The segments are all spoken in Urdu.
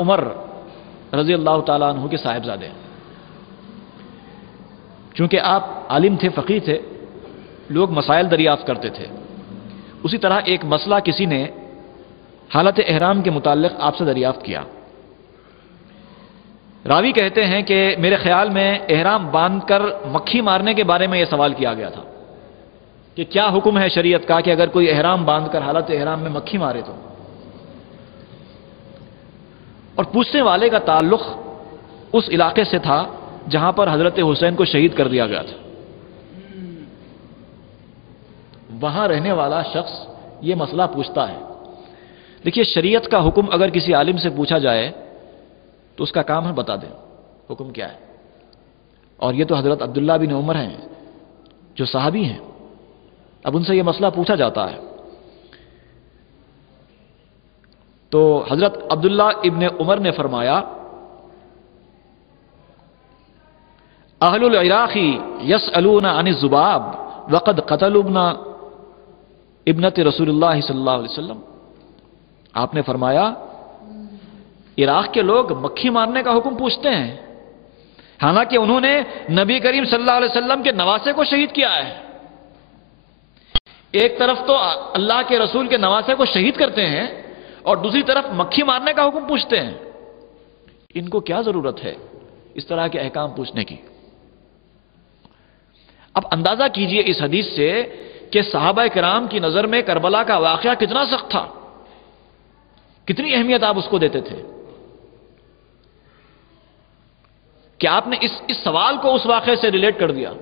عمر رضی اللہ تعالیٰ عنہ کے صاحبزادے ہیں۔ چونکہ آپ عالم تھے، فقیہ تھے، لوگ مسائل دریافت کرتے تھے، اسی طرح ایک مسئلہ کسی نے حالت احرام کے متعلق آپ سے دریافت کیا۔ راوی کہتے ہیں کہ میرے خیال میں احرام باندھ کر مکھی مارنے کے بارے میں یہ سوال کیا گیا تھا کہ کیا حکم ہے شریعت کا کہ اگر کوئی احرام باندھ کر حالت احرام میں مکھی مارے تو، اور پوچھنے والے کا تعلق اس علاقے سے تھا جہاں پر حضرت حسین کو شہید کر دیا گیا تھا۔ وہاں رہنے والا شخص یہ مسئلہ پوچھتا ہے۔ دیکھیے، شریعت کا حکم اگر کسی عالم سے پوچھا جائے تو اس کا کام ہے بتا دیں حکم کیا ہے، اور یہ تو حضرت عبداللہ بن عمر ہیں جو صحابی ہیں، اب ان سے یہ مسئلہ پوچھا جاتا ہے تو حضرت عبداللہ ابن عمر نے فرمایا، اہل العراق یسألون عن الذباب وقد قتلوا ابنت رسول اللہ صلی اللہ علیہ وسلم۔ آپ نے فرمایا عراق کے لوگ مکھی مارنے کا حکم پوچھتے ہیں، حالانکہ انہوں نے نبی کریم صلی اللہ علیہ وسلم کے نواسے کو شہید کیا ہے۔ ایک طرف تو اللہ کے رسول کے نواسے کو شہید کرتے ہیں اور دوسری طرف مکھی مارنے کا حکم پوچھتے ہیں۔ ان کو کیا ضرورت ہے اس طرح کے احکام پوچھنے کی؟ اب اندازہ کیجئے اس حدیث سے کہ صحابہ کرام کی نظر میں کربلا کا واقعہ کتنا سخت تھا، کتنی اہمیت آپ اس کو دیتے تھے کہ آپ نے اس سوال کو اس واقعے سے ریلیٹ کر دیا،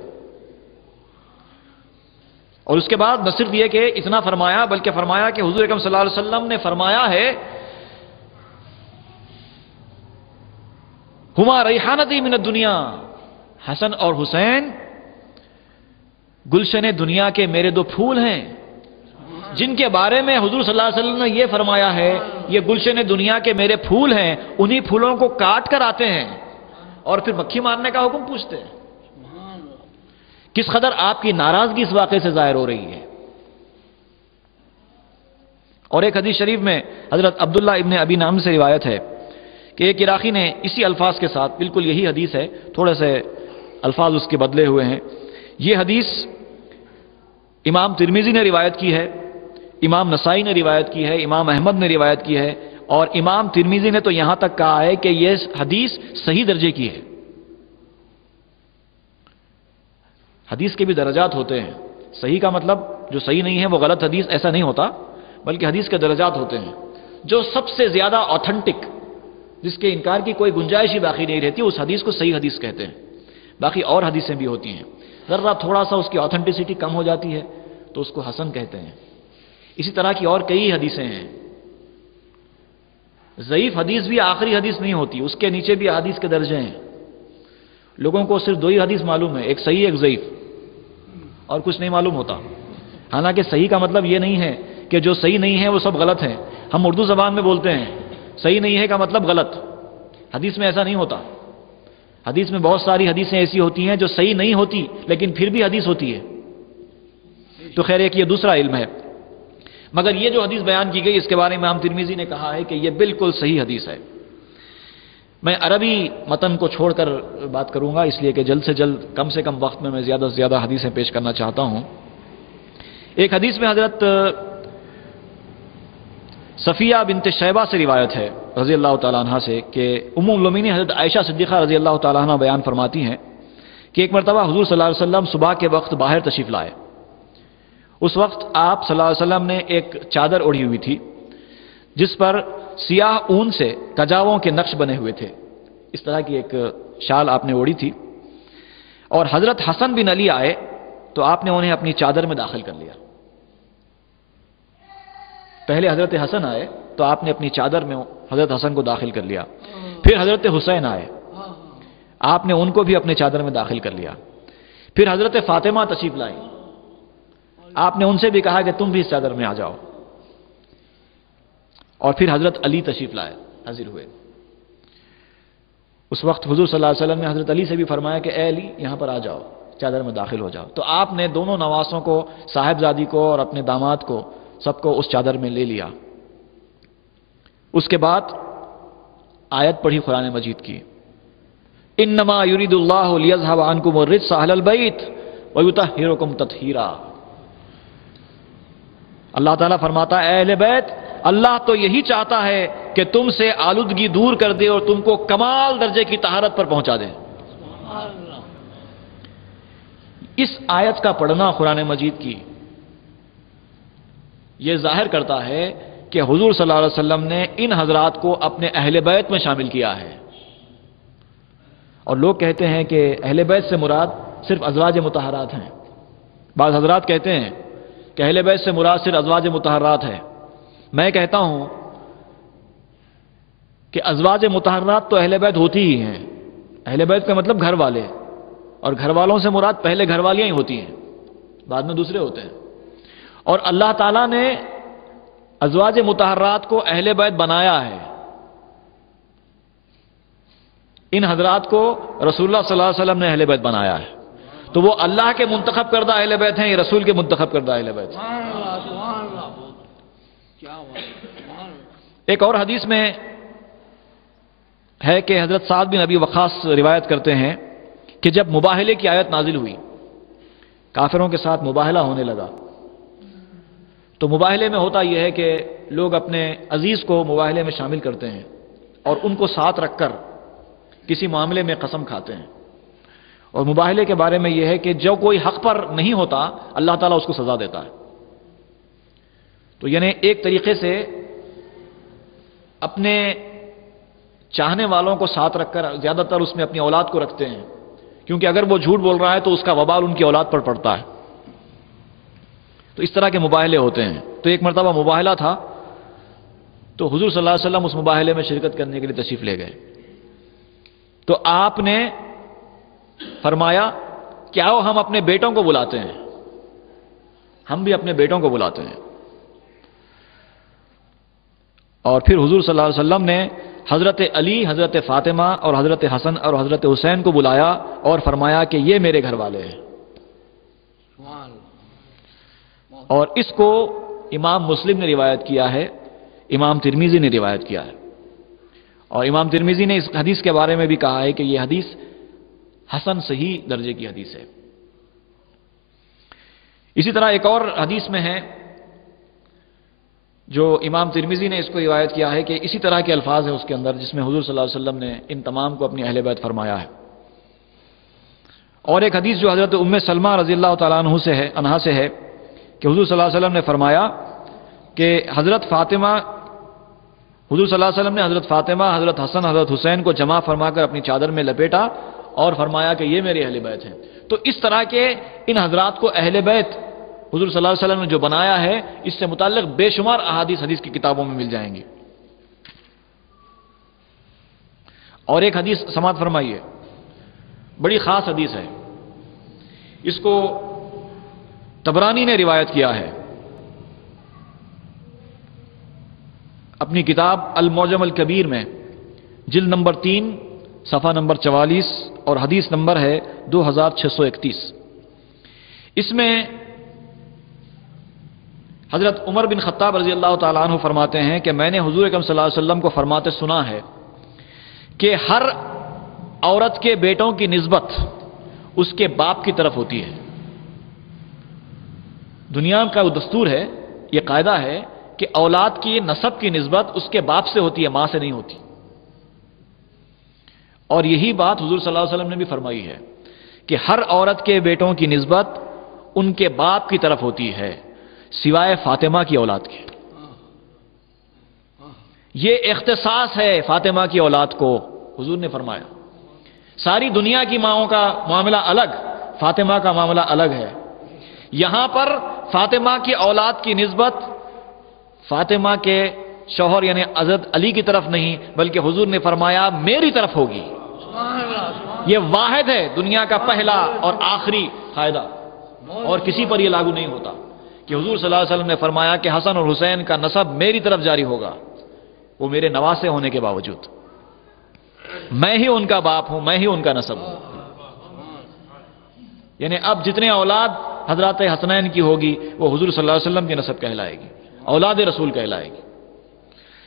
اور اس کے بعد نہ صرف یہ کہ اتنا فرمایا بلکہ فرمایا کہ حضور اکرم صلی اللہ علیہ وسلم نے فرمایا ہے، ہما ریحانتی من الدنیا، حسن اور حسین گلشن دنیا کے میرے دو پھول ہیں، جن کے بارے میں حضور صلی اللہ علیہ وسلم نے یہ فرمایا ہے یہ گلشن دنیا کے میرے پھول ہیں، انہی پھولوں کو کاٹ کر آتے ہیں اور پھر مکھی مارنے کا حکم پوچھتے ہیں۔ کس قدر آپ کی ناراضگی اس واقعے سے ظاہر ہو رہی ہے۔ اور ایک حدیث شریف میں حضرت عبداللہ ابن ابی نعم سے روایت ہے کہ ایک عراقی نے اسی الفاظ کے ساتھ، بالکل یہی حدیث ہے، تھوڑے سے الفاظ اس کے بدلے ہوئے ہیں، یہ حدیث امام ترمذی نے روایت کی ہے، امام نسائی نے روایت کی ہے، امام احمد نے روایت کی ہے، اور امام ترمذی نے تو یہاں تک کہا ہے کہ یہ حدیث صحیح درجے کی ہے۔ حدیث کے بھی درجات ہوتے ہیں، صحیح کا مطلب جو صحیح نہیں ہے وہ غلط حدیث ایسا نہیں ہوتا، بلکہ حدیث کے درجات ہوتے ہیں۔ جو سب سے زیادہ آتھنٹک، جس کے انکار کی کوئی گنجائش ہی باقی نہیں رہتی، اس حدیث کو صحیح حدیث کہتے ہیں۔ باقی اور حدیثیں بھی ہوتی ہیں، ذرا تھوڑا سا اس کی آتھنٹسٹی کم ہو جاتی ہے تو اس کو حسن کہتے ہیں۔ اسی طرح کی اور کئی حدیثیں ہیں۔ ضعیف حدیث بھی آخری حدیث نہیں ہوتی، اس کے نیچے بھی حدیث کے درجے ہیں۔ لوگوں کو صرف دو ہی حدیث معلوم ہے، ایک صحیح ایک ضعیف، اور کچھ نہیں معلوم ہوتا۔ حالانکہ صحیح کا مطلب یہ نہیں ہے کہ جو صحیح نہیں ہے وہ سب غلط ہیں۔ ہم اردو زبان میں بولتے ہیں صحیح نہیں ہے کا مطلب غلط، حدیث میں ایسا نہیں ہوتا۔ حدیث میں بہت ساری حدیثیں ایسی ہوتی ہیں جو صحیح نہیں ہوتی لیکن پھر بھی حدیث ہوتی ہے۔ تو خیر ایک یہ دوسرا علم ہے، مگر یہ جو حدیث بیان کی گئی اس کے بارے میں امام ترمذی نے کہا ہے کہ یہ بالکل صحیح حدیث ہے۔ میں عربی متن کو چھوڑ کر بات کروں گا، اس لیے کہ جلد سے کم وقت میں زیادہ سے زیادہ حدیثیں پیش کرنا چاہتا ہوں۔ ایک حدیث میں حضرت صفیہ بنت شیبہ سے روایت ہے رضی اللہ تعالیٰ عنہ سے کہ ام المومنین حضرت عائشہ صدیقہ رضی اللہ تعالیٰ عنہ بیان فرماتی ہیں کہ ایک مرتبہ حضور صلی اللہ علیہ وسلم صبح کے وقت باہر تشریف لائے۔ اس وقت آپ صلی اللہ علیہ وسلم نے ایک چادر اوڑھی ہوئی تھی جس پر سیاہ اون سے کجاووں کے نقش بنے ہوئے تھے، اس طرح کی ایک شال آپ نے اوڑھی تھی، اور حضرت حسن بن علی آئے تو آپ نے انہیں اپنی چادر میں داخل کر لیا۔ پہلے حضرت حسن آئے تو آپ نے اپنی چادر میں حضرت حسن کو داخل کر لیا، پھر حضرت حسین آئے، آپ نے ان کو بھی اپنے چادر میں داخل کر لیا، پھر حضرت فاطمہ تشریف لائیں، آپ نے ان سے بھی کہا کہ تم بھی اس چادر میں آ جاؤ، اور پھر حضرت علی تشریف لائے، حاضر ہوئے۔ اس وقت حضور صلی اللہ علیہ وسلم نے حضرت علی سے بھی فرمایا کہ اے علی یہاں پر آ جاؤ، چادر میں داخل ہو جاؤ، تو آپ نے دونوں نواسوں کو، صاحبزادی کو اور اپنے داماد کو، سب کو اس چادر میں لے لیا۔ اس کے بعد آیت پڑھی قرآن مجید کی، انما یرید اللہ لیذھب عنکم الرجس اہل البیت ویطہرکم تطہیرا۔ اللہ تعالیٰ فرماتا ہے اے اہل بیت، اللہ تو یہی چاہتا ہے کہ تم سے آلودگی دور کر دے اور تم کو کمال درجے کی طہارت پر پہنچا دے۔ اس آیت کا پڑھنا قرآن مجید کی یہ ظاہر کرتا ہے کہ حضور صلی اللہ علیہ وسلم نے ان حضرات کو اپنے اہل بیت میں شامل کیا ہے۔ اور لوگ کہتے ہیں کہ اہل بیت سے مراد صرف ازواج مطہرات ہیں۔ بعض حضرات کہتے ہیں کہ اہل بیت سے مراد صرف ازواج مطہرات ہے۔ میں کہتا ہوں کہ ازواج مطہرات تو اہل بیت ہوتی ہی ہیں۔ اہل بیت کا مطلب گھر والے، اور گھر والوں سے مراد پہلے گھر والیاں ہی ہوتی ہیں، بعد میں دوسرے ہوتے ہیں۔ اور اللہ تعالیٰ نے ازواج مطہرات کو اہل بیت بنایا ہے۔ ان حضرات کو رسول اللہ صلی اللہ علیہ وسلم نے اہل بیت بنایا ہے، تو وہ اللہ کے منتخب کردہ اہل بیت ہیں، یہ رسول کے منتخب کردہ اہل بیت ہیں۔ ایک اور حدیث میں ہے کہ حضرت سعد بن ابی وقاص روایت کرتے ہیں کہ جب مباہلے کی آیت نازل ہوئی، کافروں کے ساتھ مباہلہ ہونے لگا، تو مباہلے میں ہوتا یہ ہے کہ لوگ اپنے عزیز کو مباہلے میں شامل کرتے ہیں اور ان کو ساتھ رکھ کر کسی معاملے میں قسم کھاتے ہیں۔ اور مباہلے کے بارے میں یہ ہے کہ جو کوئی حق پر نہیں ہوتا اللہ تعالیٰ اس کو سزا دیتا ہے۔ تو یعنی ایک طریقے سے اپنے چاہنے والوں کو ساتھ رکھ کر زیادہ تر اس میں اپنی اولاد کو رکھتے ہیں، کیونکہ اگر وہ جھوٹ بول رہا ہے تو اس کا وبال ان کی اولاد پر پڑتا ہے۔ تو اس طرح کے مباہلے ہوتے ہیں۔ تو ایک مرتبہ مباہلہ تھا، تو حضور صلی اللہ علیہ وسلم اس مباہلے میں شرکت کرنے کے لیے تشریف لے گئے۔ تو آپ نے فرمایا کہ آؤ ہم اپنے بیٹوں کو بلاتے ہیں، ہم بھی اپنے بیٹوں کو بلاتے ہیں۔ اور پھر حضور صلی اللہ علیہ وسلم نے حضرت علی، حضرت فاطمہ اور حضرت حسن اور حضرت حسین کو بلایا اور فرمایا کہ یہ میرے گھر والے ہیں۔ اور اس کو امام مسلم نے روایت کیا ہے، امام ترمذی نے روایت کیا ہے، اور امام ترمذی نے اس حدیث کے بارے میں بھی کہا ہے کہ یہ حدیث حسن صحیح درجے کی حدیث ہے۔ اسی طرح ایک اور حدیث میں ہے جو امام ترمذی نے اس کو روایت کیا ہے کہ اسی طرح کے الفاظ ہیں اس کے اندر، جس میں حضور صلی اللہ علیہ وسلم نے ان تمام کو اپنی اہل بیت فرمایا ہے۔ اور ایک حدیث جو حضرت ام سلمہ رضی اللہ تعالیٰ عنہا سے ہے کہ حضور صلی اللہ علیہ وسلم نے فرمایا کہ حضرت فاطمہ نے حضرت فاطمہ، حضرت حسن، حضرت حسین کو جمع فرما کر اپنی چادر میں لپیٹا اور فرمایا کہ یہ میرے اہل بیت ہیں۔ تو اس طرح کے ان حضرات کو اہل بیت حضور صلی اللہ علیہ وسلم نے جو بنایا ہے، اس سے متعلق بے شمار احادیث حدیث کی کتابوں میں مل جائیں گی۔ اور ایک حدیث سماعت فرمائیے، بڑی خاص حدیث ہے، اس کو طبرانی نے روایت کیا ہے اپنی کتاب المعجم الکبیر میں، جلد نمبر 3 صفحہ نمبر 44 اور حدیث نمبر ہے 2631۔ اس میں حضرت عمر بن خطاب رضی اللہ تعالیٰ عنہ فرماتے ہیں کہ میں نے حضور اکرم صلی اللہ علیہ وسلم کو فرماتے سنا ہے کہ ہر عورت کے بیٹوں کی نسبت اس کے باپ کی طرف ہوتی ہے۔ دنیا کا وہ دستور ہے، یہ قاعدہ ہے کہ اولاد کی نسب کی نسبت اس کے باپ سے ہوتی ہے، ماں سے نہیں ہوتی۔ اور یہی بات حضور صلی اللہ علیہ وسلم نے بھی فرمائی ہے کہ ہر عورت کے بیٹوں کی نسبت ان کے باپ کی طرف ہوتی ہے سوائے فاطمہ کی اولاد کے۔ یہ اختصاص ہے فاطمہ کی اولاد کو، حضور نے فرمایا۔ ساری دنیا کی ماؤں کا معاملہ الگ، فاطمہ کا معاملہ الگ ہے۔ یہاں پر فاطمہ کی اولاد کی نسبت فاطمہ کے شوہر یعنی حضرت علی کی طرف نہیں، بلکہ حضور نے فرمایا میری طرف ہوگی۔ یہ واحد ہے دنیا کا پہلا اور آخری قاعدہ، اور کسی پر یہ لاگو نہیں ہوتا کہ حضور صلی اللہ علیہ وسلم نے فرمایا کہ حسن اور حسین کا نسب میری طرف جاری ہوگا، وہ میرے نواسے ہونے کے باوجود، میں ہی ان کا باپ ہوں، میں ہی ان کا نسب ہوں۔ یعنی اب جتنے اولاد حضرات حسنین کی ہوگی وہ حضور صلی اللہ علیہ وسلم کی نسب کہلائے گی، اولاد رسول کہلائے گی۔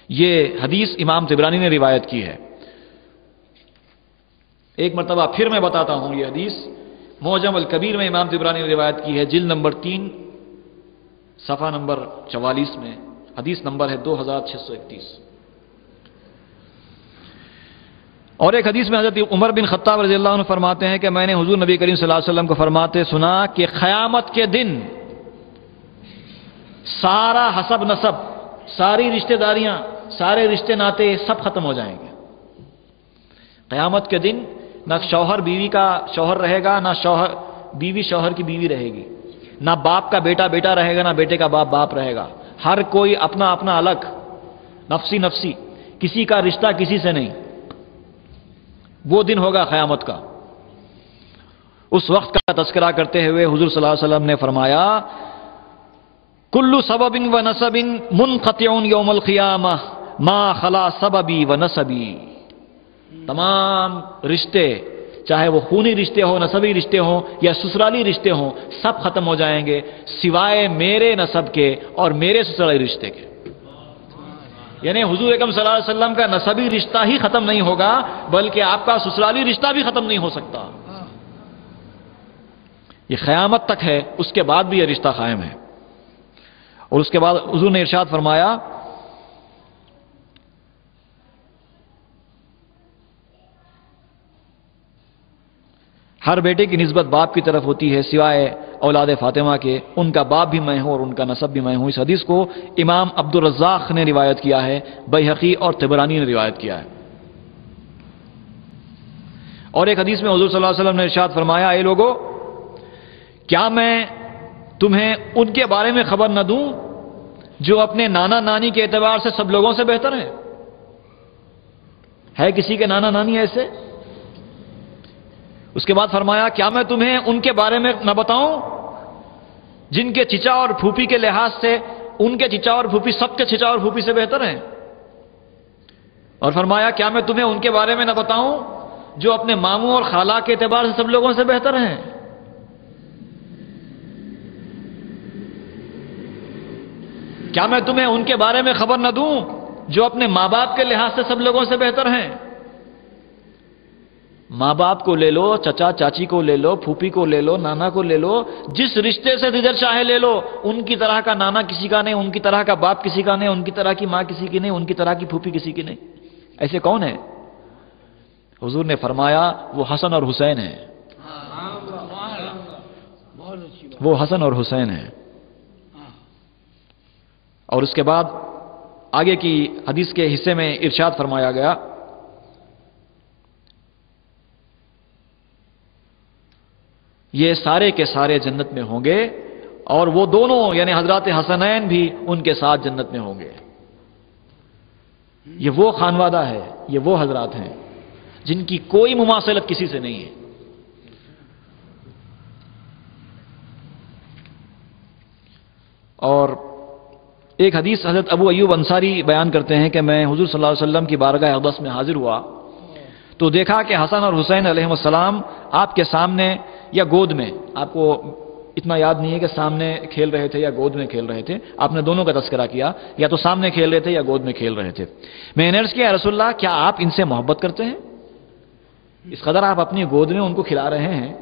یہ حدیث امام طبرانی نے روایت کی ہے۔ ایک مرتبہ پھر میں بتاتا ہوں یہ حدیث معجم الکبیر میں امام طبرانی نے روایت کی ہے، جلد نمبر 3 صفحہ نمبر 44 میں، حدیث نمبر ہے 2631۔ اور ایک حدیث میں حضرت عمر بن خطاب رضی اللہ عنہ فرماتے ہیں کہ میں نے حضور نبی کریم صلی اللہ علیہ وسلم کو فرماتے سنا کہ قیامت کے دن سارا حسب نسب، ساری رشتہ داریاں، سارے رشتے ناتے سب ختم ہو جائیں گے۔ قیامت کے دن نہ شوہر بیوی کا شوہر رہے گا، نہ شوہر بیوی شوہر کی بیوی رہے گی، نہ باپ کا بیٹا بیٹا رہے گا، نہ بیٹے کا باپ باپ رہے گا۔ ہر کوئی اپنا اپنا الگ، نفسی نفسی، کسی کا رشتہ کسی سے نہیں۔ وہ دن ہوگا قیامت کا۔ اس وقت کا تذکرہ کرتے ہوئے حضور صلی اللہ علیہ وسلم نے فرمایا کل سبب و نسب منقطع یوم القیامہ ما خلا سببی و نسبی، تمام رشتے چاہے وہ خونی رشتے ہوں، نسبی رشتے ہوں یا سسرالی رشتے ہوں، سب ختم ہو جائیں گے سوائے میرے نسب کے اور میرے سسرالی رشتے کے۔ یعنی حضور اکرم صلی اللہ علیہ وسلم کا نسبی رشتہ ہی ختم نہیں ہوگا بلکہ آپ کا سسرالی رشتہ بھی ختم نہیں ہو سکتا۔ یہ قیامت تک ہے، اس کے بعد بھی یہ رشتہ قائم ہے۔ اور اس کے بعد حضور نے ارشاد فرمایا ہر بیٹے کی نسبت باپ کی طرف ہوتی ہے سوائے اولاد فاطمہ کے، ان کا باپ بھی میں ہوں اور ان کا نسب بھی میں ہوں۔ اس حدیث کو امام عبد الرزاق نے روایت کیا ہے، بیہقی اور طبرانی نے روایت کیا ہے۔ اور ایک حدیث میں حضور صلی اللہ علیہ وسلم نے ارشاد فرمایا اے لوگو، کیا میں تمہیں ان کے بارے میں خبر نہ دوں جو اپنے نانا نانی کے اعتبار سے سب لوگوں سے بہتر ہیں؟ ہے کسی کے نانا نانی ایسے؟ اس کے بعد فرمایا کیا میں تمہیں ان کے بارے میں نہ بتاؤں جن کے چچا اور پھوپھی کے لحاظ سے ان کے چچا اور پھوپھی سب کے چچا اور پھوپھی سے بہتر ہیں؟ اور فرمایا کیا میں تمہیں ان کے بارے میں نہ بتاؤں جو اپنے ماموں اور خالہ کے اعتبار سے سب لوگوں سے بہتر ہیں؟ کیا میں تمہیں ان کے بارے میں خبر نہ دوں جو اپنے ماں باپ کے لحاظ سے سب لوگوں سے بہتر ہیں؟ ماں باپ کو لے لو، چچا چاچی کو لے لو، پھوپھی کو لے لو، نانا کو لے لو، جس رشتے سے جدھر چاہے لے لو، ان کی طرح کا نانا کسی کا نہیں، ان کی طرح کا باپ کسی کا نہیں، ان کی طرح کی ماں کسی کی نہیں، ان کی طرح کی پھوپھی کسی کی نہیں۔ ایسے کون ہے؟ حضور نے فرمایا وہ حسن اور حسین ہیں، وہ حسن اور حسین ہیں۔ اور اس کے بعد آگے کی حدیث کے حصے میں ارشاد فرمایا گیا یہ سارے کے سارے جنت میں ہوں گے اور وہ دونوں یعنی حضرات حسنین بھی ان کے ساتھ جنت میں ہوں گے۔ یہ وہ خانوادہ ہے، یہ وہ حضرات ہیں جن کی کوئی مماثلت کسی سے نہیں ہے۔ اور ایک حدیث حضرت ابو ایوب انصاری بیان کرتے ہیں کہ میں حضور صلی اللہ علیہ وسلم کی بارگاہ اقدس میں حاضر ہوا تو دیکھا کہ حسن اور حسین علیہ السلام آپ کے سامنے یا گود میں، آپ کو اتنا یاد نہیں ہے کہ سامنے کھیل رہے تھے یا گود میں کھیل رہے تھے، آپ نے دونوں کا تذکرہ کیا، یا تو سامنے کھیل رہے تھے یا گود میں کھیل رہے تھے۔ میں نے عرض کیا رسول اللہ کیا آپ ان سے محبت کرتے ہیں؟ اس قدر آپ اپنی گود میں ان کو کھلا رہے ہیں